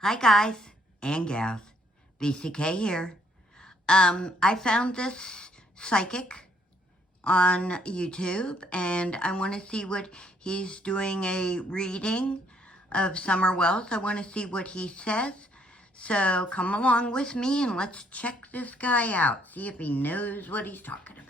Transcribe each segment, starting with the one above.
Hi guys and gals, VCK here. I found this psychic on YouTube and I want to see what he's doing a reading of Summer Wells. I want to see what he says. So come along with me and let's check this guy out. See if he knows what he's talking about.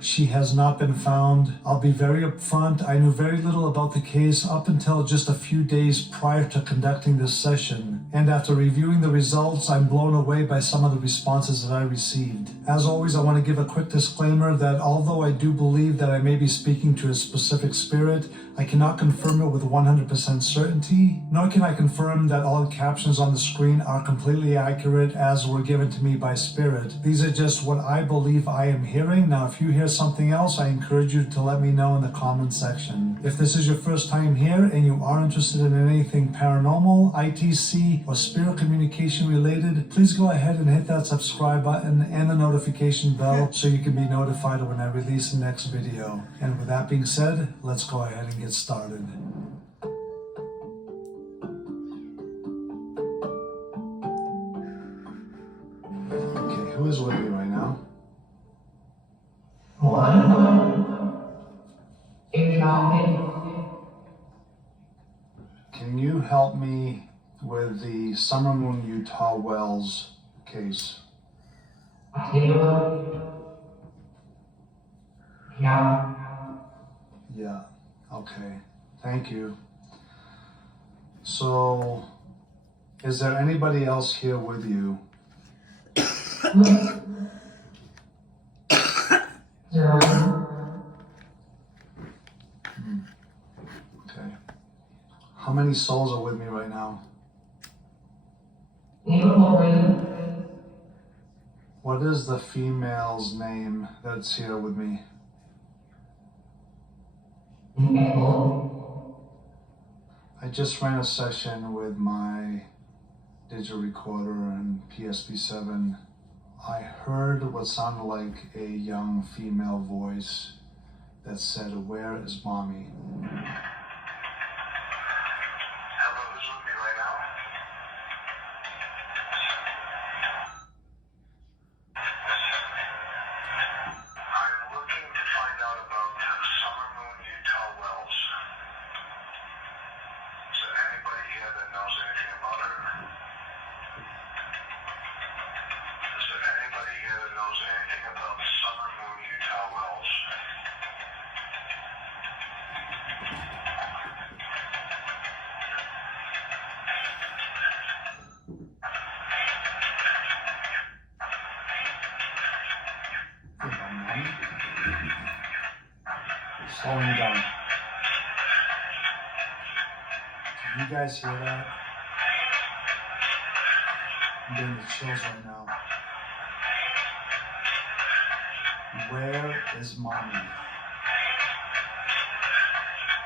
She has not been found. I'll be very upfront. I knew very little about the case up until just a few days prior to conducting this session. And after reviewing the results, I'm blown away by some of the responses that I received. As always, I want to give a quick disclaimer that although I do believe that I may be speaking to a specific spirit, I cannot confirm it with 100% certainty, nor can I confirm that all the captions on the screen are completely accurate as were given to me by spirit. These are just what I believe I am hearing. Now, if you hear something else, I encourage you to let me know in the comment section. If this is your first time here and you are interested in anything paranormal, ITC, or spirit communication related, please go ahead and hit that subscribe button and the notification bell so you can be notified when I release the next video. And with that being said, let's go ahead and get started. Okay, who is with me right now? Can you help me with the Summer Moon Utah Wells case? Yeah, okay, thank you. So, is there anybody else here with you? Okay. How many souls are with me right now? What is the female's name that's here with me? I just ran a session with my digital recorder and PSP7. I heard what sounded like a young female voice that said, "Where is mommy?" Hello, who's with me right now? I'm looking to find out about Summer Moon Utah Wells. Is there anybody here that knows anything about her? Is there anybody here that knows anything about Summer Moon Utah Wells? Think about mommy. Slowing down. Can you guys hear that? I'm getting the chills right now. Where is mommy?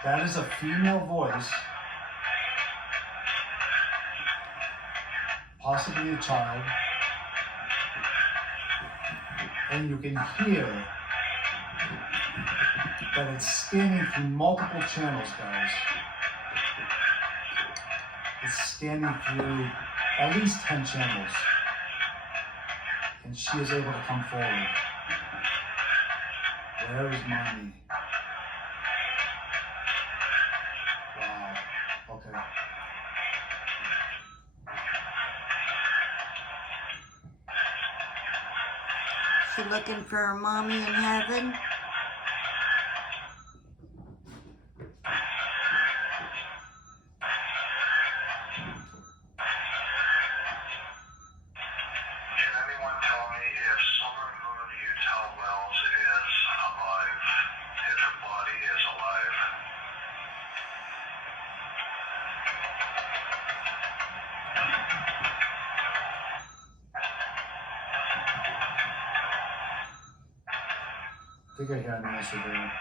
That is a female voice, possibly a child, and you can hear that it's scanning through multiple channels, guys. It's scanning through at least 10 channels, and she is able to come forward. Where is mommy? Wow, okay. She looking for her mommy in heaven? Can anyone tell me if Summer Moon Utah Wells is alive? If her body is alive? I think I hear an answer there.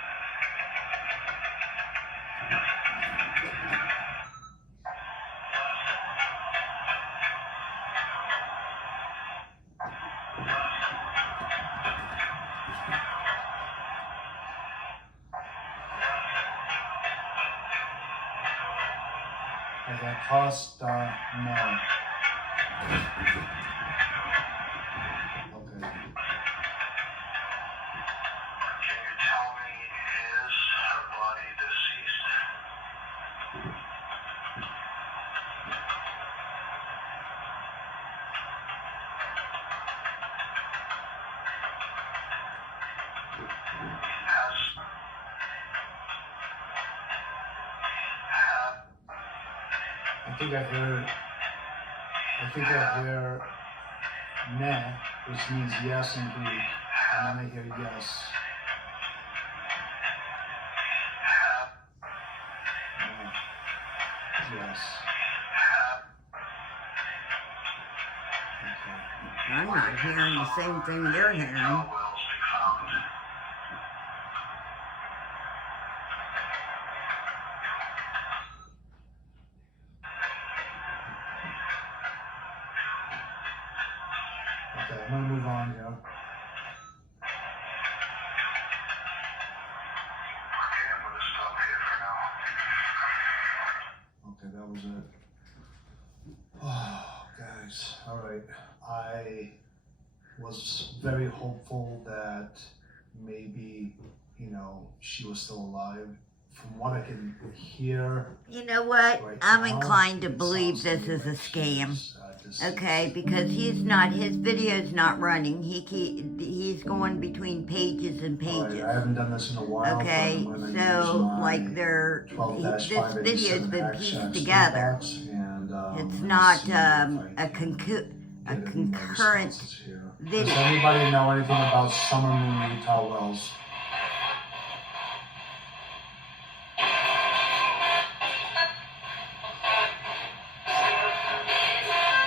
I Okay, Costa, no. Okay. Can you tell me, is her body deceased? Has I think I hear ne, which means yes in Greek, and then I hear yes. No. Yes. Okay. I'm not hearing the same thing you're hearing. Wells be found? Okay, I'm gonna move on here. Okay, I'm gonna stop here for now. Okay, that was it. Oh, guys, all right. I was very hopeful that maybe, she was still alive. From what I can hear You know what? right I'm now, inclined to it believe sounds this to me is a like scam. she's, deceased. Okay, because his video's not running. He's going between pages and All right, pages. I haven't done this in a while. but Okay, I'm gonna so use my like this video's been pieced together. And, It's I'm not gonna see if I a can concurrent get any more responses here. video. Does anybody know anything about Summer Moon Utah Wells?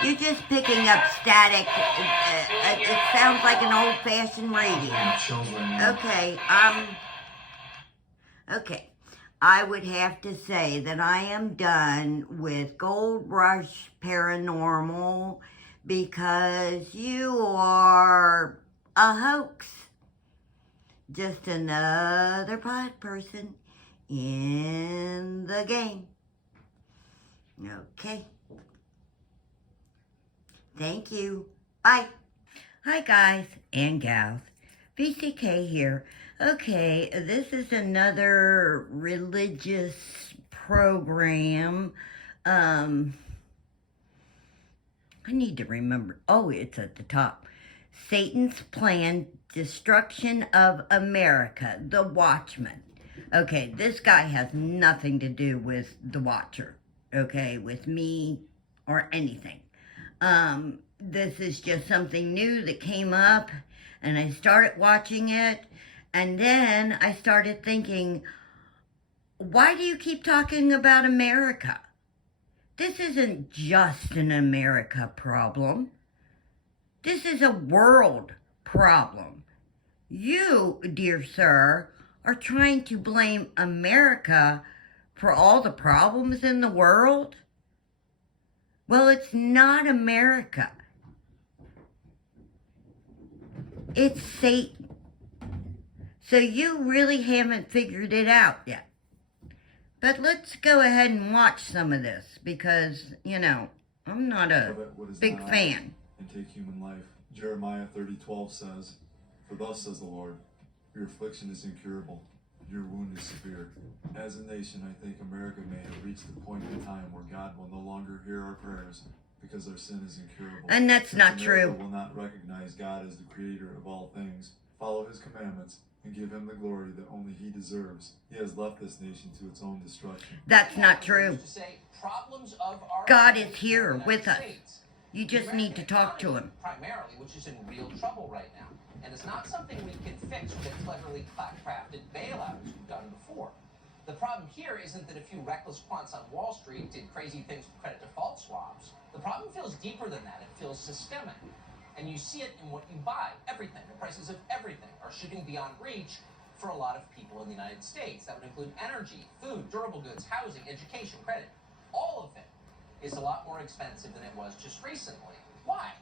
You're just picking up static. It sounds like an old-fashioned radio. I'm chills right now. Okay. I would have to say that I am done with Gold Rush Paranormal because you are a hoax. Just another pod person in the game. Okay. Thank you. Bye. Hi, guys and gals. VCK here. Okay, this is another religious program. I need to remember. Oh, it's at the top. Satan's Plan, Destruction of America, The Watchman. Okay, this guy has nothing to do with The Watcher. Okay, with me or anything. This is just something new that came up, and I started watching it, and then I started thinking, why do you keep talking about America? This isn't just an America problem. This is a world problem. You, dear sir, are trying to blame America for all the problems in the world. Well, it's not America. It's Satan. So you really haven't figured it out yet. But let's go ahead and watch some of this because, I'm not a big fan. And take human life. Jeremiah 30:12 says, "For thus says the Lord, your affliction is incurable, your wound is severe." As a nation, I think America may have reached the point in time where God will no longer hear our prayers because our sin is incurable. And that's Since not America true. will not recognize God as the creator of all things, follow his commandments, and give him the glory that only he deserves. He has left this nation to its own destruction. That's not true. God is here with us. States. You just need to talk to him. Primarily, which is in real trouble right now. And it's not something we can fix with a cleverly crafted bailout as we've done before. The problem here isn't that a few reckless quants on Wall Street did crazy things with credit default swaps. The problem feels deeper than that. It feels systemic. And you see it in what you buy. Everything. The prices of everything are shooting beyond reach for a lot of people in the United States. That would include energy, food, durable goods, housing, education, credit. All of it is a lot more expensive than it was just recently. Why?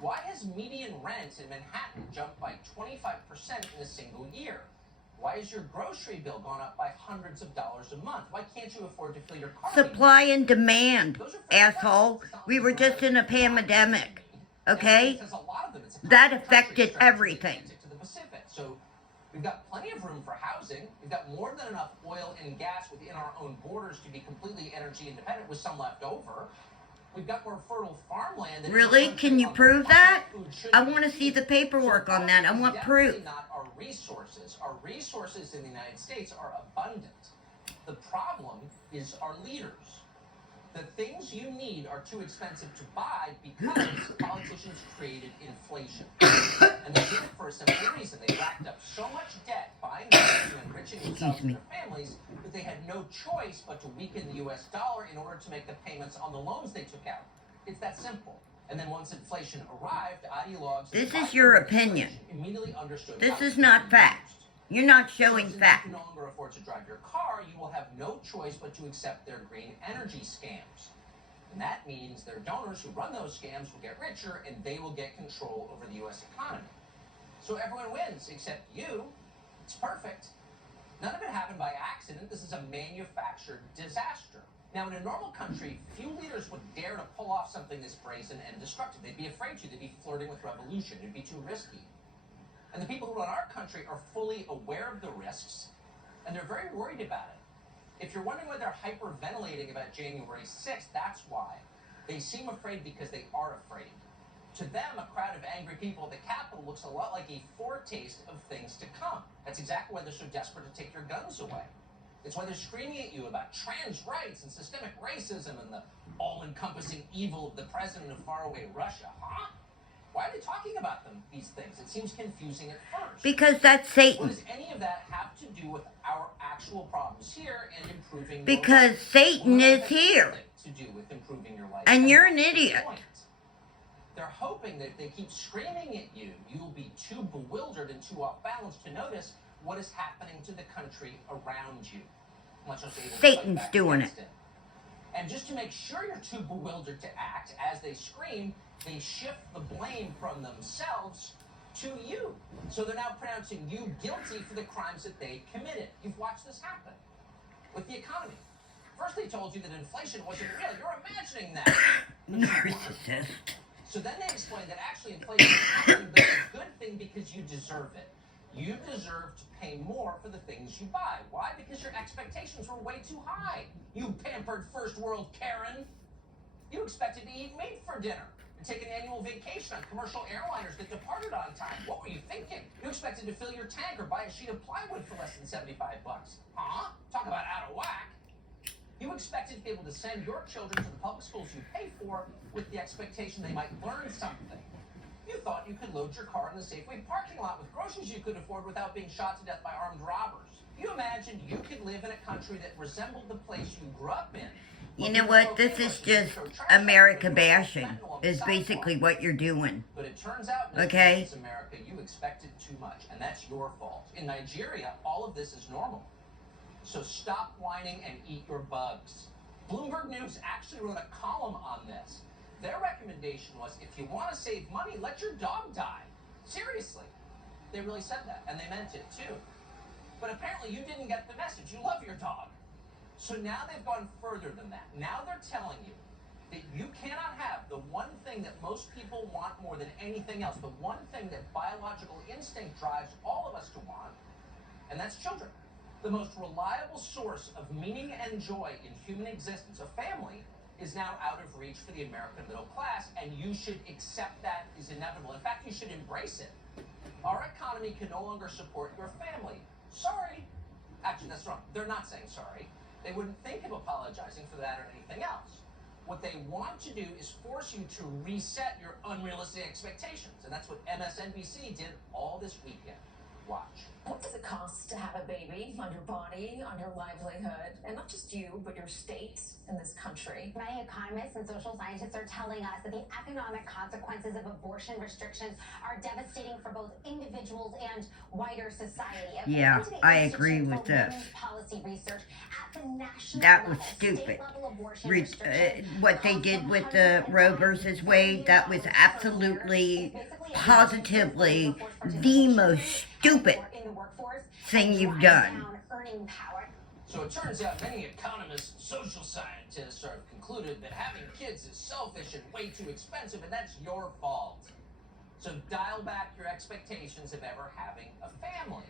Why has median rent in Manhattan jumped by 25% in a single year? Why is your grocery bill gone up by hundreds of dollars a month? Why can't you afford to fill your car? Supply and demand, Those are fair asshole. questions. It's not We were like just in a somebody's pandemic, And okay? because a lot of them, it's a That country affected stretch from the everything. Atlantic to the Pacific. So we've got plenty of room for housing. We've got more than enough oil and gas within our own borders to be completely energy independent with some left over. We've got more fertile farmland. Than Really? any Can country you on the prove planet. that? Food should I be want to see cheap. the paperwork on that. I want proof. Definitely not our resources. Our resources in the United States are abundant. The problem is our leaders. The things you need are too expensive to buy because politicians created inflation. And they did it for a simple reason. They racked up so much debt buying things and enriching themselves and their families that they had no choice but to weaken the US dollar in order to make the payments on the loans they took out. It's that simple. And then once inflation arrived, ideologues... This is your opinion. ...immediately understood... This is not fact. You're not showing Since fact. you can no longer afford to drive your car, you will have no choice but to accept their green energy scams. And that means their donors who run those scams will get richer and they will get control over the US economy. So everyone wins, except you. It's perfect. None of it happened by accident. This is a manufactured disaster. Now, in a normal country, few leaders would dare to pull off something this brazen and destructive. They'd be afraid to. They'd be flirting with revolution. It'd be too risky. And the people who run our country are fully aware of the risks, and they're very worried about it. If you're wondering why they're hyperventilating about January 6th, that's why. They seem afraid because they are afraid. To them, a crowd of angry people at the Capitol looks a lot like a foretaste of things to come. That's exactly why they're so desperate to take your guns away. It's why they're screaming at you about trans rights and systemic racism and the all-encompassing evil of the president of faraway Russia. Huh? Why are they talking about these things? It seems confusing at first. Because that's What Satan. does any of that have to do with our actual problems here and improving your Because life? Satan Well, none is of it has here. anything to do with improving your life. And you're an that's the idiot. point. They're hoping that if they keep screaming at you, you'll be too bewildered and too off balance to notice what is happening to the country around you. Much less able to fight Satan's back doing against it. And just to make sure you're too bewildered to act, as they scream, they shift the blame from themselves to you. So they're now pronouncing you guilty for the crimes that they committed. You've watched this happen with the economy. First they told you that inflation wasn't real. You're imagining that. Narcissist. So then they explained that actually inflation is happening, but it's a good thing because you deserve it. You deserve to pay more for the things you buy. Why? Because your expectations were way too high. You pampered first world Karen. You expected to eat meat for dinner and take an annual vacation on commercial airliners that departed on time. What were you thinking? You expected to fill your tank or buy a sheet of plywood for less than $75. Huh? Talk about out of whack. You expected to be able to send your children to the public schools you pay for with the expectation they might learn something. You thought you could load your car in the Safeway parking lot with groceries you could afford without being shot to death by armed robbers. You imagined you could live in a country that resembled the place you grew up in. You know what? This is just America bashing, is basically what you're doing. But it turns out, Okay. Mr. America, you expected too much, and that's your fault. In Nigeria, all of this is normal. So stop whining and eat your bugs. Bloomberg News actually wrote a column on this. Their recommendation was, if you want to save money, let your dog die. Seriously. They really said that, and they meant it too. But apparently you didn't get the message. You love your dog. So now they've gone further than that. Now they're telling you that you cannot have the one thing that most people want more than anything else, the one thing that biological instinct drives all of us to want, and that's children. The most reliable source of meaning and joy in human existence, a family, is now out of reach for the American middle class, and you should accept that is inevitable. In fact, you should embrace it. Our economy can no longer support your family. Sorry. Actually, that's wrong. They're not saying sorry. They wouldn't think of apologizing for that or anything else. What they want to do is force you to reset your unrealistic expectations, and that's what MSNBC did all this weekend. Watch. What does it cost to have a baby on your body, on your livelihood, and not just you, but your state and this country? Many economists and social scientists are telling us that the economic consequences of abortion restrictions are devastating for both individuals and wider society. Yeah, According to the I Institute agree for with this. Women's Policy Research, at the national That was level, stupid. state-level abortion restrictions What they cost did with the Roe versus Wade, that was absolutely, positively the most stupid in the workforce thing and you've drives done. down earning power. So it turns out many economists, social scientists have concluded that having kids is selfish and way too expensive, and that's your fault. So dial back your expectations of ever having a family.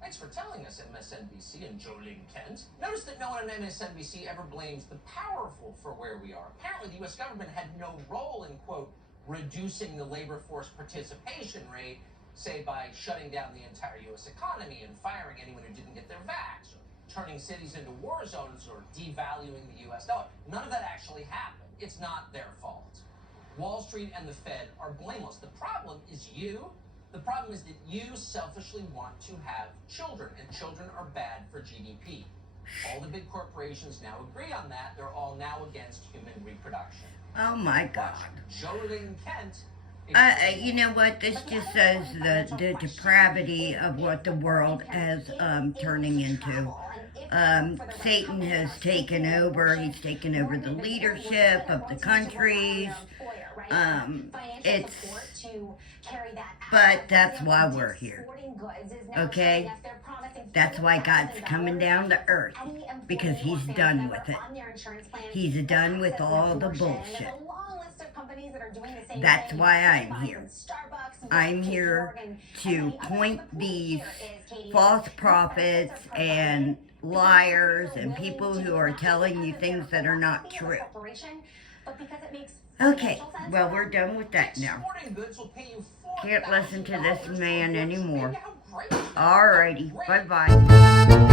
Thanks for telling us, MSNBC and Jolene Kent. Notice that no one on MSNBC ever blames the powerful for where we are. Apparently, the U.S. government had no role in, quote, reducing the labor force participation rate, say by shutting down the entire U.S. economy and firing anyone who didn't get their vax, or turning cities into war zones, or devaluing the U.S. dollar. None of that actually happened. It's not their fault. Wall Street and the Fed are blameless. The problem is you. The problem is that you selfishly want to have children, and children are bad for GDP. All the big corporations now agree on that. They're all now against human reproduction. Oh my God. Jolene Kent. You know what? This just says the depravity of what the world is turning into. Satan has taken over. He's taken over the leadership of the countries. But that's why we're here. Okay? That's why God's coming down to earth. Because he's done with it. He's done with all the bullshit. That's why I'm here. I'm here to point these false prophets and liars and people who are telling you things that are not true. Okay, well, we're done with that now. Can't listen to this man anymore. Alrighty, bye-bye.